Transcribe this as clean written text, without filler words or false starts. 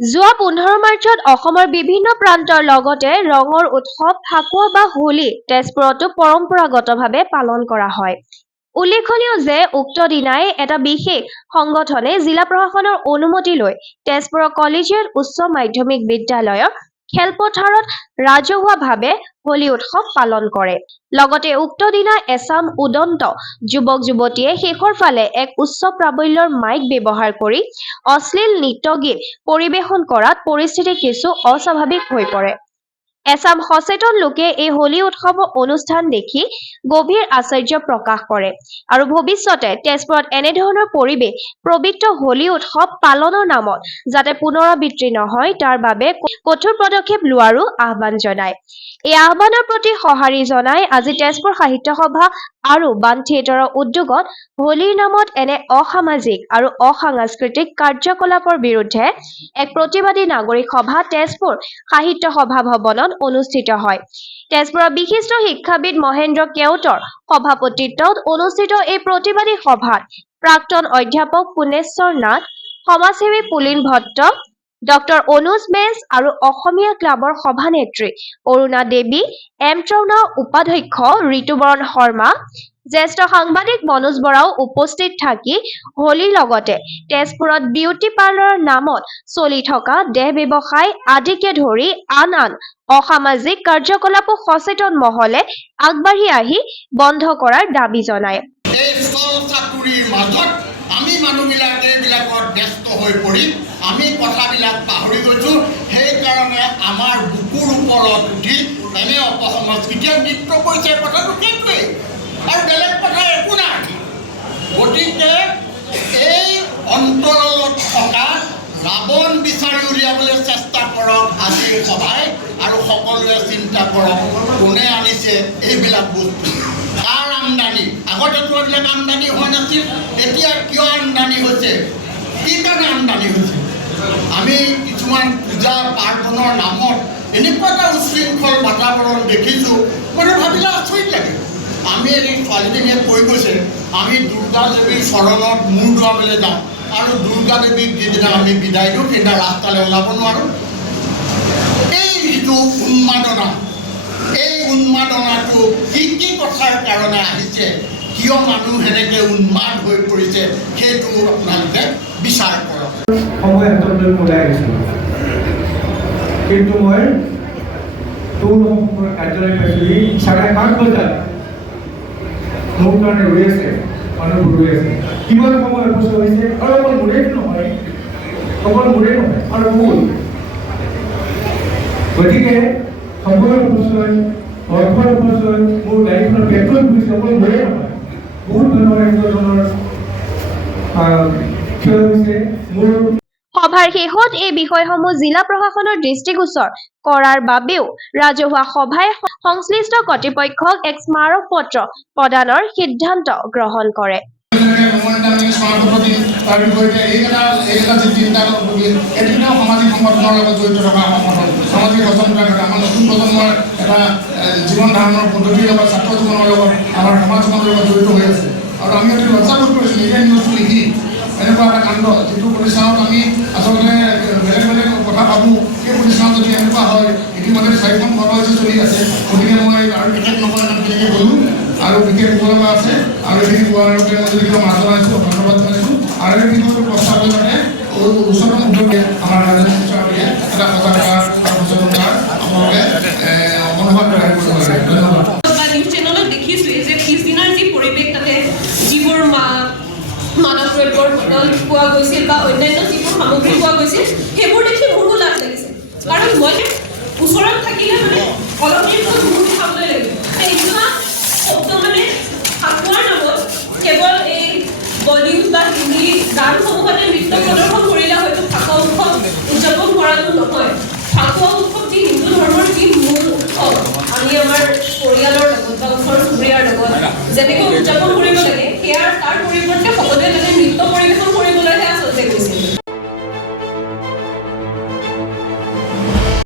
যোৱা 15 মাৰ্চত অসমৰ বিভিন্ন প্ৰান্তৰ লগতে ৰঙৰ উৎসৱ ফাকুৱা বা হোলী তেজপুৰতো পৰম্পৰাগতভাৱে পালন কৰা হয়। উল্লেখনীয় যে উক্ত দিনাই এটা বিশেষ সংগঠনে জিলা প্ৰশাসনৰ অনুমতি লৈ তেজপুৰৰ কলেজিয়েট উচ্চ মাধ্যমিক বিদ্যালয়ৰ খেলপথাৰত ৰাজহুৱাভাৱে হোলী উৎসৱ পালন কৰে। লগতে উক্ত দিনা এচাম উদন্ত যুৱক-যুৱতীয়ে শেষৰ ফালে এক উচ্চ প্ৰাবল্যৰ মাইক ব্যৱহাৰ কৰি অশ্লীল নৃত্য-গীত পৰিৱেশন কৰাত পৰিস্থিতি কিছু অস্বাভাৱিক হৈ পৰে। এচাম সচেতন লোকে এই হোলী উৎসৱৰ অনুষ্ঠান দেখি গভীৰ আশ্চৰ্য প্ৰকাশ কৰে আৰু ভৱিষ্যতে তেজপুৰত এনেধৰণৰ পৰিৱেশ পবিত্ৰ হোলী উৎসৱ পালনৰ নামত যাতে পুনৰাবৃত্তি নহয় তাৰ বাবে কঠোৰ পদক্ষেপ লোৱাৰো আহ্বান জনায়। এই আহ্বানৰ প্ৰতি সঁহাৰি জনাই আজি তেজপুৰ সাহিত্য সভা আৰু বাণ থিয়েটাৰৰ উদ্যোগত হোলীৰ নামত এনে অসামাজিক আৰু অসাংস্কৃতিক কাৰ্যকলাপৰ বিৰুদ্ধে এক প্ৰতিবাদী নাগৰিক সভা তেজপুৰ সাহিত্য সভা ভৱনত অনুষ্ঠিত হয়। তেজপুৰৰ বিশিষ্ট শিক্ষাবিদ মহেন্দ্ৰ কেওটৰ সভাপতিত্বত অনুষ্ঠিত এই প্ৰতিবাদী সভাত প্ৰাক্তন অধ্যাপক পুনেশ্বৰ নাথ, সমাজসেৱী পুলিন ভট্ট, ডক্টৰ অনুজ বেজ আৰু অসমীয়া ক্লাবৰ সভানেত্ৰী অৰুণা দেৱী, এমট্ৰনৰ উপাধ্যক্ষ ঋতুবৰণ শৰ্মা, জ্যেষ্ঠ সাংবাদিক মনোজ বৰাও উপস্থিত থাকি হোলীৰ লগতে তেজপুৰত বিউটি পাৰ্লাৰৰ নামত চলি থকা দেহ ব্যৱসায় আদিকে ধৰি আন অসামাজিক কাৰ্যকলাপো সচেতন মহলে আগবাঢ়ি আহি বন্ধ কৰাৰ দাবী জনায়। এই স্থল চাতুৰীৰ মাজত আমি মানুহবিলাক এইবিলাকত ব্যস্ত হৈ পৰি আমি কথাবিলাক পাহৰি গৈছোঁ। সেইকাৰণে আমাৰ বুকুৰ ওপৰত উঠি এনে অপসংস্কৃতিয়ে নৃত্য কৰিছে, কথাটো সেইটোৱেই আৰু বেলেগ কথা একো নাই। গতিকে এই অন্তৰত থকা ৰাৱণ বিচাৰি উলিয়াবলৈ চেষ্টা কৰক আজিৰ সভাই আৰু সকলোৱে চিন্তা কৰক কোনে আনিছে এইবিলাক বস্তু, কাৰ আমদানি। আগতেতো এইবিলাক আমদানি হোৱা নাছিল, এতিয়া কিয় আমদানি হৈছে, কি কাৰণে আমদানি হৈছে? আমি কিছুমান পূজা পাৰ্বণৰ নামত এনেকুৱা এটা উশৃংখল বাতাবৰণ দেখিছোঁ, মানে ভাবিলে আচৰিত লাগে। আমি এই ছোৱালীজনীয়ে কৈ গৈছে আমি দুৰ্গা দেৱীৰ চৰণত মূৰ দোৱাবলৈ যাওঁ আৰু দুৰ্গা দেৱীক যিদিনা আমি বিদায় দিওঁ সেইদিনা ৰাস্তালৈ ওলাব নোৱাৰোঁ। এই যিটো উন্মাদনা, এই উন্মাদনাটো কি কি কথাৰ কাৰণে আহিছে, কিয় মানুহ সেনেকৈ উন্মাদ হৈ পৰিছে সেইটো আপোনালোকে বিচাৰ কৰক। সময় হাতলৈ ওলাই আহিছিলোঁ, কিন্তু মই পৌৰ কাৰ্যালয় পাইছিলোঁ 5:30 বজাত মোৰ কাৰণে ৰৈ আছে, মানুহবোৰ ৰৈ আছে। কিমান সময় অপচয় হৈছে আৰু অকল মোৰেই নহয় আৰু বহুত। গতিকে সময়ৰ অপচয়, অৰ্থৰ অপচয়, মোৰ গাড়ীখনৰ পেট্ৰল ফুৰিছে, অকল মোৰেই নহয়, বহুত মানুহৰ এনেকুৱা ধৰণৰ ক্ষয় হৈছে। মোৰ সভাৰ শেষত এই বিষয়সমূহ জিলা প্ৰশাসনৰ দৃষ্টিগোচৰ কৰাৰ বাবেও ৰাজহুৱা সভাই সংশ্লিষ্ট কৰ্তৃপক্ষক এক স্মাৰক পত্ৰ প্ৰদানৰ সিদ্ধান্ত গ্ৰহণ কৰে। সামাজিক সংগঠনৰ লগত জড়িত থকা সংগঠন, সামাজিক সচেতনতাৰ আমাৰ নতুন প্ৰজন্মৰ এটা জীৱন ধাৰণৰ পদ্ধতিৰ লগত, ছাত্ৰ জীৱনৰ লগত, আমাৰ সমাজখনৰ লগত জড়িত হৈ আছে। আৰু আমি অতি লজ্জাবোধ কৰিছোঁ নিজে নিউজটো লিখি এনেকুৱা এটা কাণ্ড, যিটো প্ৰতিষ্ঠানত আমি আচলতে বেলেগ বেলেগ কথা ভাবোঁ, সেই প্ৰতিষ্ঠানত যদি এনেকুৱা হয়, ইতিমধ্যে 4খন কাৰ্যসূচী চলি আছে। গতিকে মই আৰু বিশেষ নকয় তেনেকৈ গ'লোঁ আৰু বিশেষ ক'ব লগা আছে আৰু এইখিনি কোৱাৰ বাবে মই যদি কিবা মাত জনাইছোঁ, ধন্যবাদ জনাইছোঁ। আৰু এই বিষয়টো প্ৰস্তাৱ লৈ মানে উচ্চতম উদ্যোগে আমাৰ ৰাজনৈতিক এটা সজাগতা আৰু সচেতনতাৰ আপোনালোকে মনোভাৱ তৈয়াৰ কৰিব লাগে। ধন্যবাদ। নিউজ চেনেলত দেখিছোঁৱেই যে পিছদিনাৰ যি পৰিৱেশ তাতে যিবোৰ মাদক দ্ৰব্যৰ বটল পোৱা গৈছিল বা অন্যান্য যিবোৰ সামগ্ৰী পোৱা গৈছিল সেইবোৰ দেখি মোৰো লাজ লাগিছে। কাৰণ মই ওচৰত থাকিলে মানে অলপদিন মোৰ খাবলৈ লাগিব। এনেকুৱা শব্দ মানে ফাকুৱাৰ নামত কেৱল এই বলিউড বা হিন্দী গানসমূহতে নৃত্য প্ৰদৰ্শন কৰিলে হয়তো ফাকুৱা উৎসৱ উদযাপন কৰাটো নহয়। ফাকুৱা উৎসৱ যি হিন্দু ধৰ্মৰ যি মূল উৎসৱ, আমি আমাৰ পৰিয়ালৰ লগত বা ওচৰ চুবুৰীয়াৰ লগত যেনেকৈ উদযাপন কৰিব লাগে, তাৰ পৰিৱৰ্তে সকলোৱে মানে নৃত্য পৰিৱেশন কৰিবলৈহে আচলতে গৈছে।